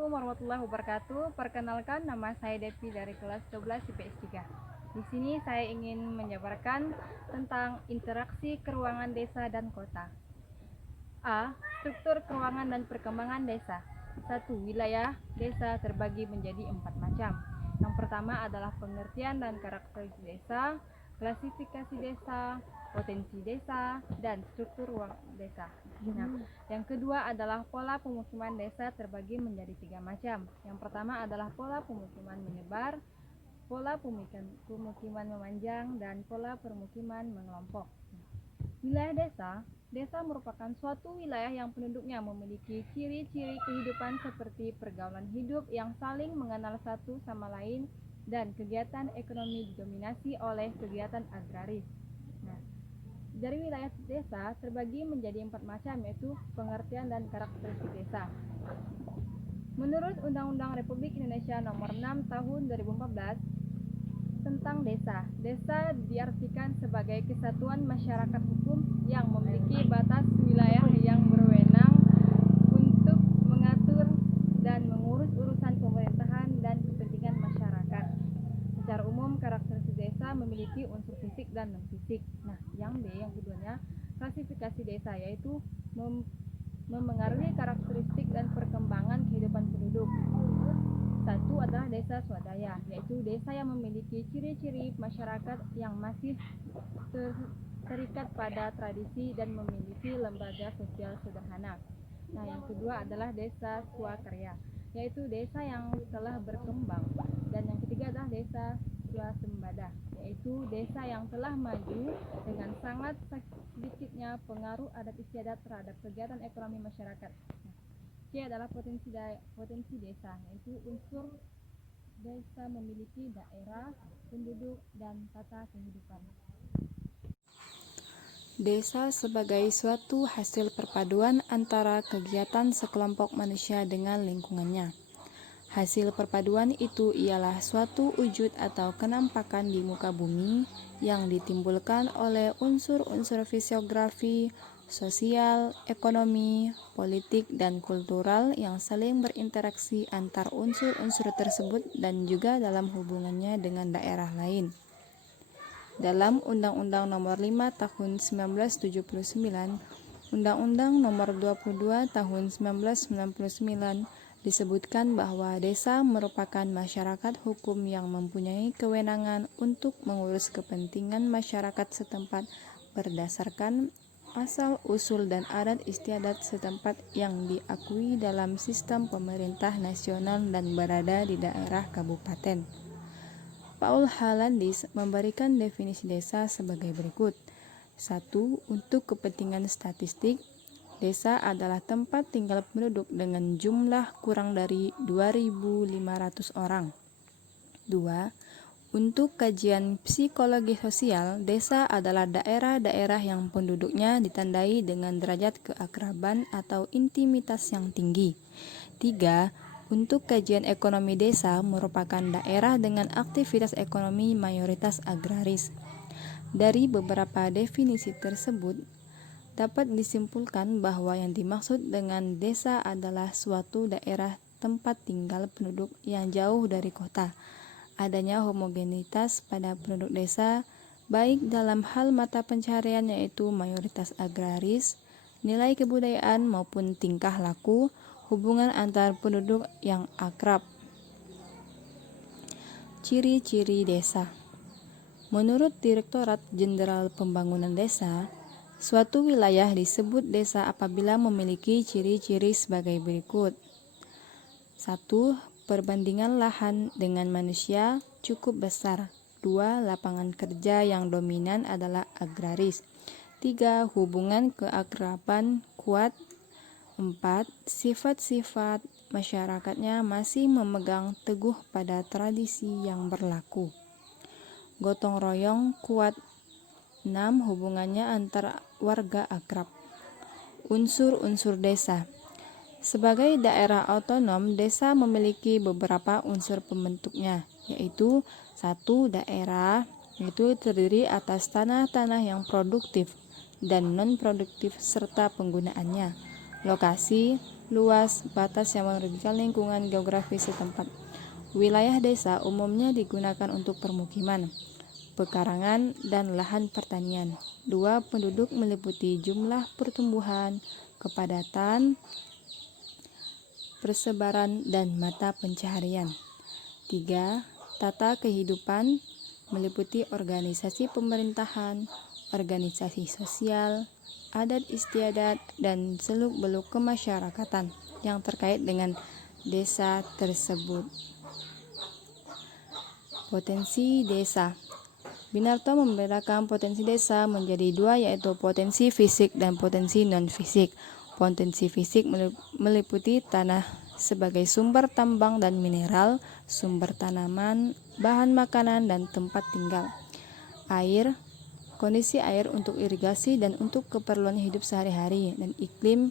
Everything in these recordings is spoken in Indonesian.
Assalamualaikum warahmatullahi wabarakatuh. Perkenalkan, nama saya Devi dari kelas 12 IPS 3. Di sini saya ingin menjabarkan tentang interaksi keruangan desa dan kota. A. Struktur keruangan dan perkembangan desa. 1. Wilayah desa terbagi menjadi 4 macam. Yang pertama adalah pengertian dan karakteristik desa, klasifikasi desa, potensi desa, dan struktur ruang desa. Nah, yang kedua adalah pola pemukiman desa terbagi menjadi 3 macam. Yang pertama adalah pola pemukiman menyebar, pola pemukiman memanjang, dan pola permukiman mengelompok. Wilayah desa merupakan suatu wilayah yang penduduknya memiliki ciri-ciri kehidupan seperti pergaulan hidup yang saling mengenal satu sama lain dan kegiatan ekonomi didominasi oleh kegiatan agraris. Nah, dari wilayah desa terbagi menjadi 4 macam, yaitu pengertian dan karakteristik desa. Menurut Undang-Undang Republik Indonesia Nomor 6 Tahun 2014 tentang desa, desa diartikan sebagai kesatuan masyarakat hukum yang memiliki batas wilayah yang berwenang untuk mengatur dan mengurus urusan pemerintahan dan kepentingan masyarakat. Secara umum, karakteristik desa memiliki unsur fisik dan non-fisik. Nah, yang B, yang keduanya, klasifikasi desa, yaitu memengaruhi karakteristik dan perkembangan kehidupan penduduk. Satu adalah desa swadaya, yaitu desa yang memiliki ciri-ciri masyarakat yang masih terikat pada tradisi dan memiliki lembaga sosial sederhana. Nah, yang kedua adalah desa swakarya, yaitu desa yang telah berkembang. Dan yang ketiga adalah desa swasembada, yaitu desa yang telah maju dengan sangat sedikitnya pengaruh adat istiadat terhadap kegiatan ekonomi masyarakat. C adalah potensi desa, yaitu unsur desa memiliki daerah, penduduk, dan tata kehidupan. Desa sebagai suatu hasil perpaduan antara kegiatan sekelompok manusia dengan lingkungannya. Hasil perpaduan itu ialah suatu wujud atau kenampakan di muka bumi yang ditimbulkan oleh unsur-unsur fisiografi, sosial, ekonomi, politik, dan kultural yang saling berinteraksi antar unsur-unsur tersebut dan juga dalam hubungannya dengan daerah lain. Dalam Undang-Undang Nomor 5 Tahun 1979, Undang-Undang Nomor 22 Tahun 1999 disebutkan bahwa desa merupakan masyarakat hukum yang mempunyai kewenangan untuk mengurus kepentingan masyarakat setempat berdasarkan asal-usul dan adat istiadat setempat yang diakui dalam sistem pemerintah nasional dan berada di daerah kabupaten. Paul H. Landis memberikan definisi desa sebagai berikut. 1. Untuk kepentingan statistik, desa adalah tempat tinggal penduduk dengan jumlah kurang dari 2.500 orang. 2. Untuk kajian psikologi sosial, desa adalah daerah-daerah yang penduduknya ditandai dengan derajat keakraban atau intimitas yang tinggi. 3. Untuk kajian ekonomi, desa merupakan daerah dengan aktivitas ekonomi mayoritas agraris. Dari beberapa definisi tersebut, dapat disimpulkan bahwa yang dimaksud dengan desa adalah suatu daerah tempat tinggal penduduk yang jauh dari kota. Adanya homogenitas pada penduduk desa, baik dalam hal mata pencaharian yaitu mayoritas agraris, nilai kebudayaan maupun tingkah laku, hubungan antar penduduk yang akrab. Ciri-ciri desa. Menurut Direktorat Jenderal Pembangunan Desa, suatu wilayah disebut desa apabila memiliki ciri-ciri sebagai berikut. 1. Perbandingan lahan dengan manusia cukup besar. 2. Lapangan kerja yang dominan adalah agraris. 3. Hubungan keakraban kuat. 4. Sifat-sifat masyarakatnya masih memegang teguh pada tradisi yang berlaku. Gotong royong kuat. 6. Hubungannya antar warga akrab. Unsur-unsur desa. Sebagai daerah otonom, desa memiliki beberapa unsur pembentuknya, yaitu 1. Daerah, yaitu terdiri atas tanah-tanah yang produktif dan non-produktif serta penggunaannya. Lokasi, luas, batas yang merugikan lingkungan geografis setempat. Wilayah desa umumnya digunakan untuk permukiman, pekarangan, dan lahan pertanian. 2. Penduduk meliputi jumlah pertumbuhan, kepadatan, persebaran, dan mata pencaharian. 3. Tata kehidupan meliputi organisasi pemerintahan, organisasi sosial, adat istiadat, dan seluk-beluk kemasyarakatan yang terkait dengan desa tersebut. Potensi desa. Binarto membedakan potensi desa menjadi dua, yaitu potensi fisik dan potensi non-fisik. Potensi fisik meliputi tanah sebagai sumber tambang dan mineral, sumber tanaman, bahan makanan, dan tempat tinggal. Air, kondisi air untuk irigasi dan untuk keperluan hidup sehari-hari, dan iklim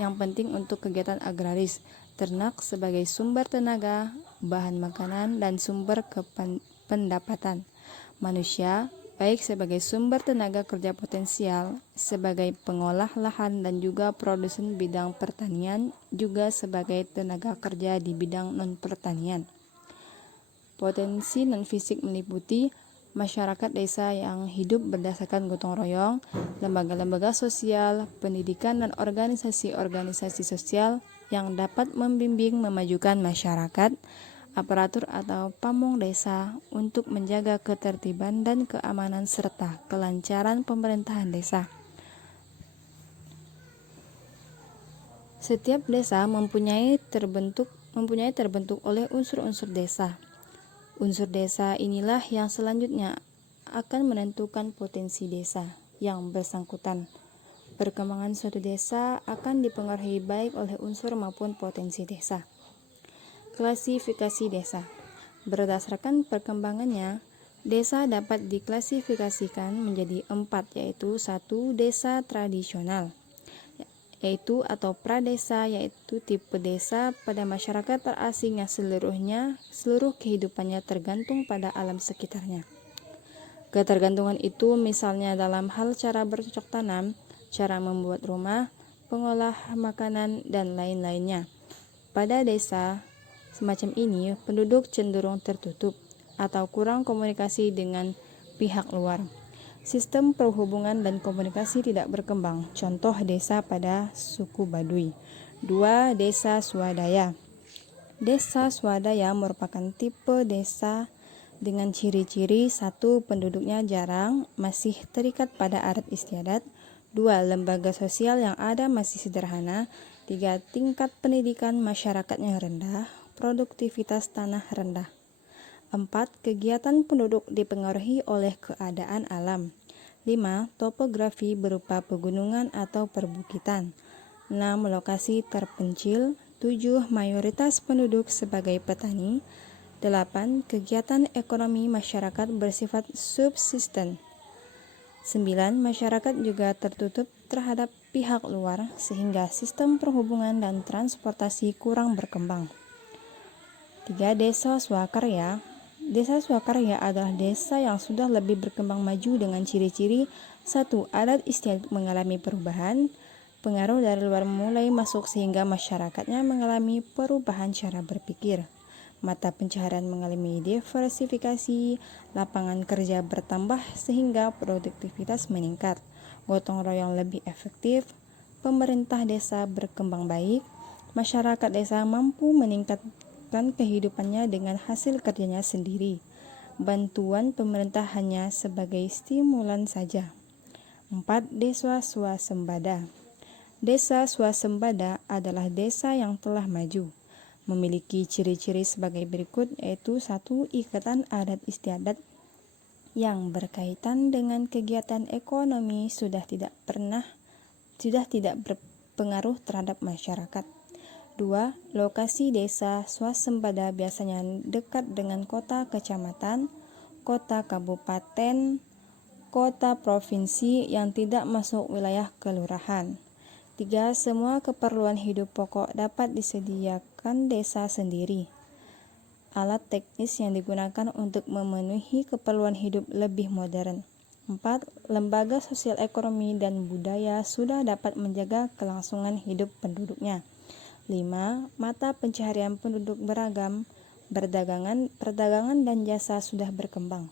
yang penting untuk kegiatan agraris. Ternak sebagai sumber tenaga, bahan makanan, dan sumber pendapatan. Manusia, baik sebagai sumber tenaga kerja potensial, sebagai pengolah lahan, dan juga produsen bidang pertanian, juga sebagai tenaga kerja di bidang non-pertanian. Potensi non-fisik meliputi masyarakat desa yang hidup berdasarkan gotong royong, lembaga-lembaga sosial, pendidikan, dan organisasi-organisasi sosial yang dapat membimbing memajukan masyarakat, aparatur atau pamong desa untuk menjaga ketertiban dan keamanan serta kelancaran pemerintahan desa. Setiap desa mempunyai terbentuk oleh unsur-unsur desa. Unsur desa inilah yang selanjutnya akan menentukan potensi desa yang bersangkutan. Perkembangan suatu desa akan dipengaruhi baik oleh unsur maupun potensi desa. Klasifikasi desa. Berdasarkan perkembangannya, desa dapat diklasifikasikan menjadi 4, yaitu 1. Desa tradisional, yaitu atau pradesa, yaitu tipe desa pada masyarakat terasing yang seluruh kehidupannya tergantung pada alam sekitarnya. Ketergantungan itu misalnya dalam hal cara bercocok tanam, cara membuat rumah, pengolah makanan, dan lain-lainnya. Pada desa semacam ini, penduduk cenderung tertutup atau kurang komunikasi dengan pihak luar. Sistem perhubungan dan komunikasi tidak berkembang. Contoh desa pada suku Baduy. 2. Desa swadaya. Desa swadaya merupakan tipe desa dengan ciri-ciri: 1. Penduduknya jarang, masih terikat pada adat istiadat. 2. Lembaga sosial yang ada masih sederhana. 3. Tingkat pendidikan masyarakatnya rendah, produktivitas tanah rendah. 4. Kegiatan penduduk dipengaruhi oleh keadaan alam. 5. Topografi berupa pegunungan atau perbukitan. 6. Lokasi terpencil. 7. Mayoritas penduduk sebagai petani. 8. Kegiatan ekonomi masyarakat bersifat subsisten. 9. Masyarakat juga tertutup terhadap pihak luar sehingga sistem perhubungan dan transportasi kurang berkembang. 3. Desa swakarya. Desa swakarya adalah desa yang sudah lebih berkembang maju dengan ciri-ciri: 1. Adat istiadat mengalami perubahan, pengaruh dari luar mulai masuk sehingga masyarakatnya mengalami perubahan cara berpikir. Mata pencaharian mengalami diversifikasi, lapangan kerja bertambah sehingga produktivitas meningkat, gotong royong lebih efektif, pemerintah desa berkembang baik, masyarakat desa mampu meningkatkan kehidupannya dengan hasil kerjanya sendiri. Bantuan pemerintah hanya sebagai stimulan saja. 4. Desa swasembada. Desa swasembada adalah desa yang telah maju. Memiliki ciri-ciri sebagai berikut, yaitu 1. Ikatan adat istiadat yang berkaitan dengan kegiatan ekonomi sudah tidak berpengaruh terhadap masyarakat. 2. Lokasi desa swasembada biasanya dekat dengan kota kecamatan, kota kabupaten, kota provinsi yang tidak masuk wilayah kelurahan. 3. Semua keperluan hidup pokok dapat disediakan desa sendiri. Alat teknis yang digunakan untuk memenuhi keperluan hidup lebih modern. 4. Lembaga sosial ekonomi dan budaya sudah dapat menjaga kelangsungan hidup penduduknya. 5. Mata pencaharian penduduk beragam, perdagangan dan jasa sudah berkembang.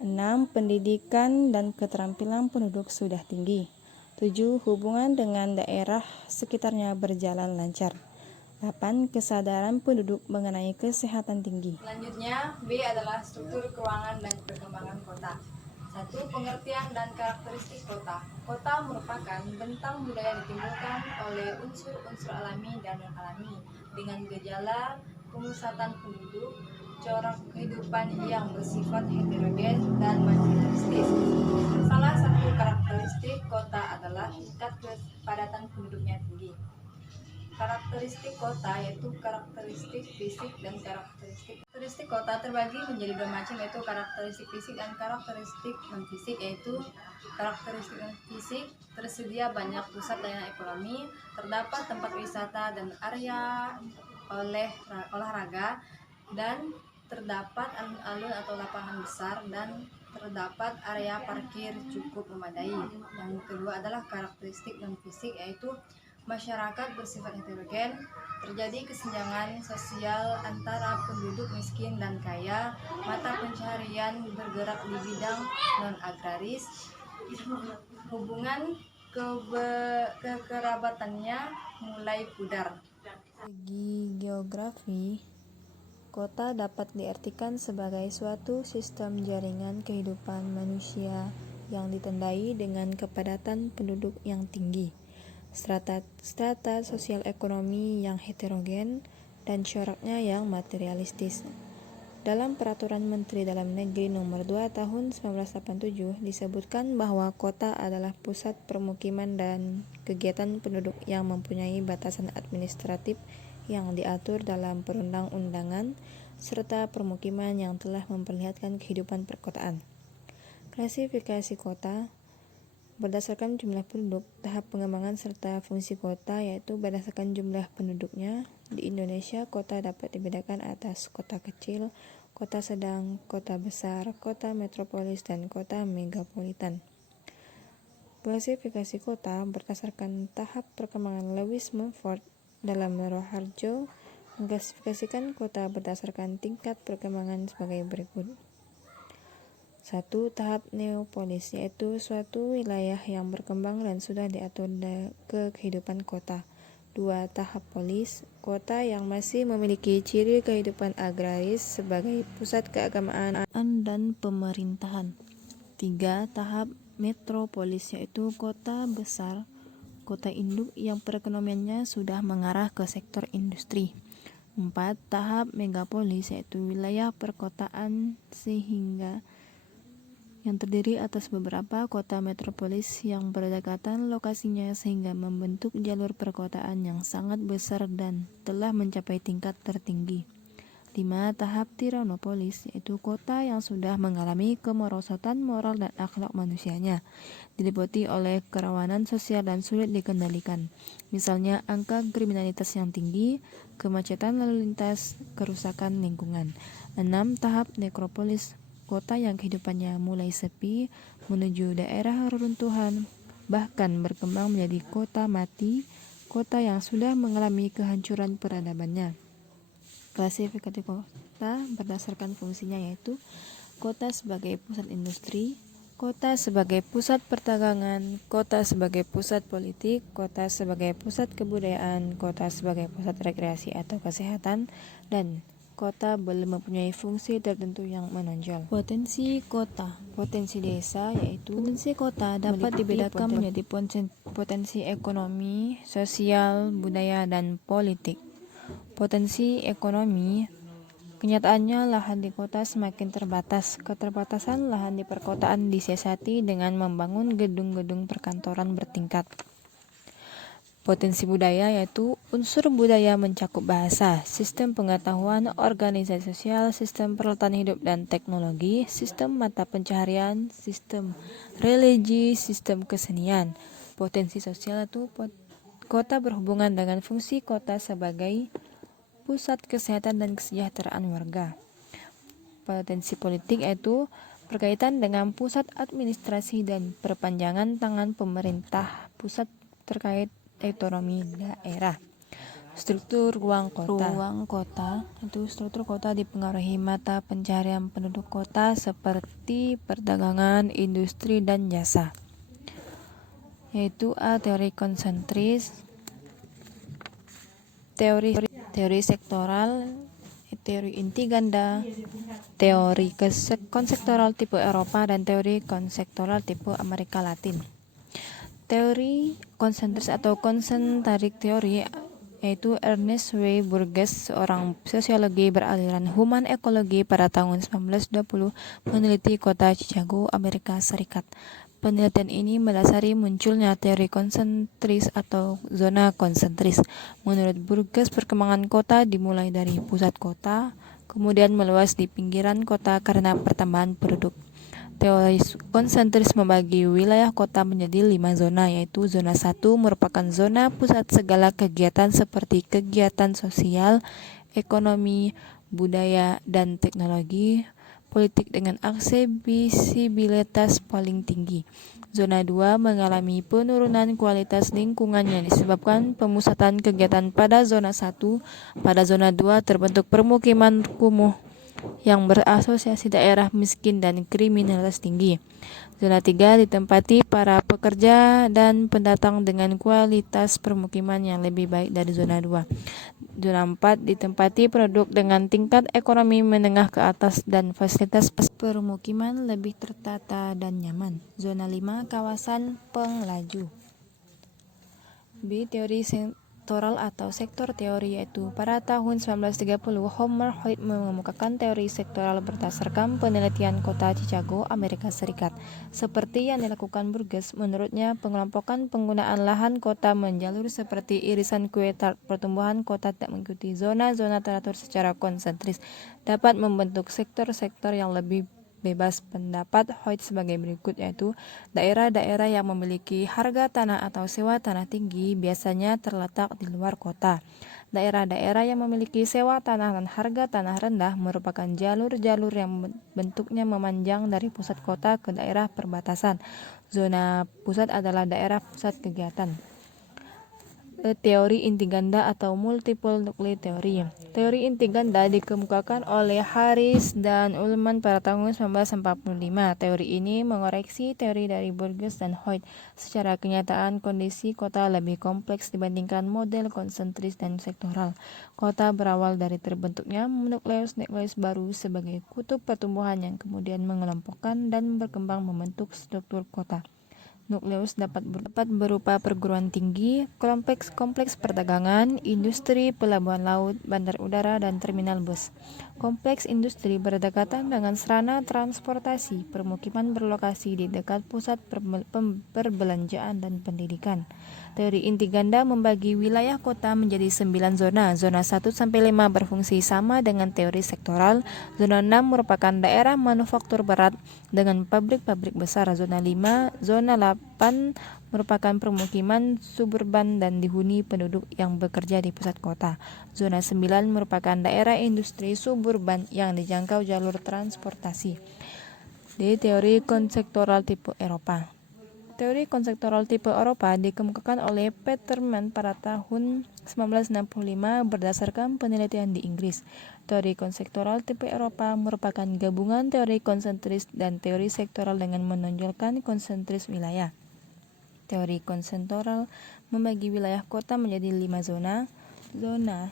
6. Pendidikan dan keterampilan penduduk sudah tinggi. 7. Hubungan dengan daerah sekitarnya berjalan lancar. 8. Kesadaran penduduk mengenai kesehatan tinggi. Selanjutnya, B adalah struktur keuangan dan perkembangan kota. 1. Pengertian dan karakteristik kota. Kota merupakan bentang budaya yang ditimbulkan oleh unsur-unsur alami dan non-alami dengan gejala pemusatan penduduk, corak kehidupan yang bersifat heterogen dan materialistis. Salah satu karakteristik kota adalah tingkat kepadatan penduduknya tinggi. Karakteristik kota yaitu karakteristik fisik dan karakteristik kota terbagi menjadi dua macam, yaitu karakteristik fisik dan karakteristik non-fisik. Yaitu karakteristik non-fisik, tersedia banyak pusat layanan ekonomi, terdapat tempat wisata dan area olahraga, dan terdapat alun-alun atau lapangan besar, dan terdapat area parkir cukup memadai. Yang kedua adalah karakteristik non-fisik, yaitu masyarakat bersifat heterogen, terjadi kesenjangan sosial antara penduduk miskin dan kaya, mata pencaharian bergerak di bidang non-agraris, hubungan kekerabatannya mulai pudar. Segi geografi, kota dapat diartikan sebagai suatu sistem jaringan kehidupan manusia yang ditandai dengan kepadatan penduduk yang tinggi, strata sosial ekonomi yang heterogen, dan coraknya yang materialistis. Dalam Peraturan Menteri Dalam Negeri Nomor 2 Tahun 1987 disebutkan bahwa kota adalah pusat permukiman dan kegiatan penduduk yang mempunyai batasan administratif yang diatur dalam perundang-undangan, serta permukiman yang telah memperlihatkan kehidupan perkotaan. Klasifikasi kota berdasarkan jumlah penduduk, tahap pengembangan serta fungsi kota, yaitu berdasarkan jumlah penduduknya. Di Indonesia, kota dapat dibedakan atas kota kecil, kota sedang, kota besar, kota metropolis, dan kota megapolitan. Klasifikasi kota berdasarkan tahap perkembangan Lewis Mumford dalam Roharjo mengklasifikasikan kota berdasarkan tingkat perkembangan sebagai berikut. 1. Tahap neopolis, yaitu suatu wilayah yang berkembang dan sudah diatur ke kehidupan kota. 2. Tahap polis, kota yang masih memiliki ciri kehidupan agraris sebagai pusat keagamaan dan pemerintahan. 3. Tahap metropolis, yaitu kota besar, kota induk yang perekonomiannya sudah mengarah ke sektor industri. 4. Tahap megapolis, yaitu wilayah perkotaan sehingga yang terdiri atas beberapa kota metropolis yang berdekatan lokasinya sehingga membentuk jalur perkotaan yang sangat besar dan telah mencapai tingkat tertinggi. 5. Tahap tiranopolis, yaitu kota yang sudah mengalami kemerosotan moral dan akhlak manusianya, diliputi oleh kerawanan sosial dan sulit dikendalikan, misalnya angka kriminalitas yang tinggi, kemacetan lalu lintas, kerusakan lingkungan. 6. Tahap nekropolis, kota yang kehidupannya mulai sepi menuju daerah reruntuhan, bahkan berkembang menjadi kota mati, kota yang sudah mengalami kehancuran peradabannya. Klasifikasi kota berdasarkan fungsinya, yaitu kota sebagai pusat industri, kota sebagai pusat perdagangan, kota sebagai pusat politik, kota sebagai pusat kebudayaan, kota sebagai pusat rekreasi atau kesehatan, dan kota belum mempunyai fungsi tertentu yang menonjol. Potensi kota, potensi desa, yaitu potensi kota dapat dibedakan menjadi potensi ekonomi, sosial, budaya, dan politik. Potensi ekonomi, kenyataannya lahan di kota semakin terbatas. Keterbatasan lahan di perkotaan disiasati dengan membangun gedung-gedung perkantoran bertingkat. Potensi budaya, yaitu unsur budaya mencakup bahasa, sistem pengetahuan, organisasi sosial, sistem peralatan hidup dan teknologi, sistem mata pencaharian, sistem religi, sistem kesenian. Potensi sosial, itu kota berhubungan dengan fungsi kota sebagai pusat kesehatan dan kesejahteraan warga. Potensi politik, yaitu berkaitan dengan pusat administrasi dan perpanjangan tangan pemerintah pusat terkait otonomi daerah. Struktur ruang kota. Ruang kota itu struktur kota dipengaruhi mata pencaharian penduduk kota seperti perdagangan, industri, dan jasa. Yaitu A. Teori konsentris, teori sektoral, teori inti ganda, teori konsektoral tipe Eropa, dan teori konsektoral tipe Amerika Latin. Teori konsentris atau konsentrik teori yaitu Ernest W. Burgess, seorang sosiologi beraliran human ekologi pada tahun 1920 meneliti kota Chicago, Amerika Serikat. Penelitian ini mendasari munculnya teori konsentris atau zona konsentris. Menurut Burgess, perkembangan kota dimulai dari pusat kota, kemudian meluas di pinggiran kota karena pertambahan penduduk. Teori konsentris membagi wilayah kota menjadi 5 zona, yaitu zona 1 merupakan zona pusat segala kegiatan seperti kegiatan sosial, ekonomi, budaya, dan teknologi, politik dengan aksesibilitas paling tinggi. Zona 2 mengalami penurunan kualitas lingkungan yang disebabkan pemusatan kegiatan pada zona 1. Pada zona 2 terbentuk permukiman kumuh yang berasosiasi daerah miskin dan kriminalitas tinggi. Zona 3 ditempati para pekerja dan pendatang dengan kualitas permukiman yang lebih baik dari zona 2. Zona 4 ditempati penduduk dengan tingkat ekonomi menengah ke atas dan fasilitas permukiman lebih tertata dan nyaman. Zona 5 kawasan penglaju. B. Teori sektoral atau sektor teori, yaitu pada tahun 1930 Homer Hoyt mengemukakan teori sektoral berdasarkan penelitian kota Chicago, Amerika Serikat. Seperti yang dilakukan Burgess, menurutnya pengelompokan penggunaan lahan kota menjalur seperti irisan kue tart. Pertumbuhan kota tidak mengikuti zona-zona teratur secara konsentris dapat membentuk sektor-sektor yang lebih bebas. Pendapat Hoyt sebagai berikut, yaitu daerah-daerah yang memiliki harga tanah atau sewa tanah tinggi biasanya terletak di luar kota. Daerah-daerah yang memiliki sewa tanah dan harga tanah rendah merupakan jalur-jalur yang bentuknya memanjang dari pusat kota ke daerah perbatasan. Zona pusat adalah daerah pusat kegiatan. Teori inti ganda atau multiple nuclei teori. Teori inti ganda dikemukakan oleh Harris dan Ullman pada tahun 1945. Teori ini mengoreksi teori dari Burgess dan Hoyt. Secara kenyataan, kondisi kota lebih kompleks dibandingkan model konsentris dan sektoral. Kota berawal dari terbentuknya nukleus-nukleus baru sebagai kutub pertumbuhan yang kemudian mengelompokkan dan berkembang membentuk struktur kota. Nukleus dapat berupa perguruan tinggi, kompleks perdagangan, industri, pelabuhan laut, bandar udara, dan terminal bus. Kompleks industri berdekatan dengan sarana transportasi, permukiman berlokasi di dekat pusat perbelanjaan dan pendidikan. Teori inti ganda membagi wilayah kota menjadi 9 zona. Zona 1-5 berfungsi sama dengan teori sektoral. Zona 6 merupakan daerah manufaktur berat dengan pabrik-pabrik besar. Zona 8 merupakan permukiman suburban dan dihuni penduduk yang bekerja di pusat kota. Zona 9 merupakan daerah industri suburban yang dijangkau jalur transportasi. D. Teori konsektoral tipe Eropa. Teori konsektoral tipe Eropa dikemukakan oleh Peterman pada tahun 1965 berdasarkan penelitian di Inggris. Teori konsektoral tipe Eropa merupakan gabungan teori konsentris dan teori sektoral dengan menonjolkan konsentris wilayah. Teori konsektoral membagi wilayah kota menjadi 5 zona. Zona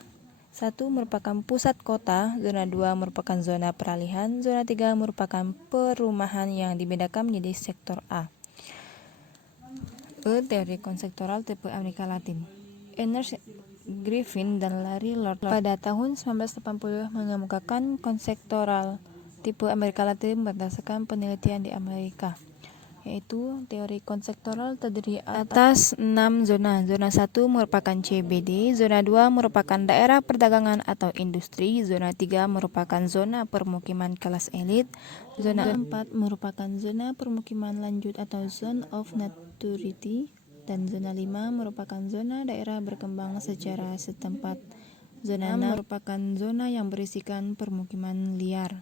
1 merupakan pusat kota, zona 2 merupakan zona peralihan, zona 3 merupakan perumahan yang dibedakan menjadi sektor A. Teori konsektoral tipe Amerika Latin. Ernest Griffin dan Larry Lord pada tahun 1980 mengemukakan konsektoral tipe Amerika Latin berdasarkan penelitian di Amerika, yaitu teori konsektoral terdiri atas 6 zona. Zona 1 merupakan CBD, zona 2 merupakan daerah perdagangan atau industri, zona 3 merupakan zona permukiman kelas elit, zona 4 merupakan zona permukiman lanjut atau zone of maturity, dan zona 5 merupakan zona daerah berkembang secara setempat. Zona 6 merupakan zona yang berisikan permukiman liar.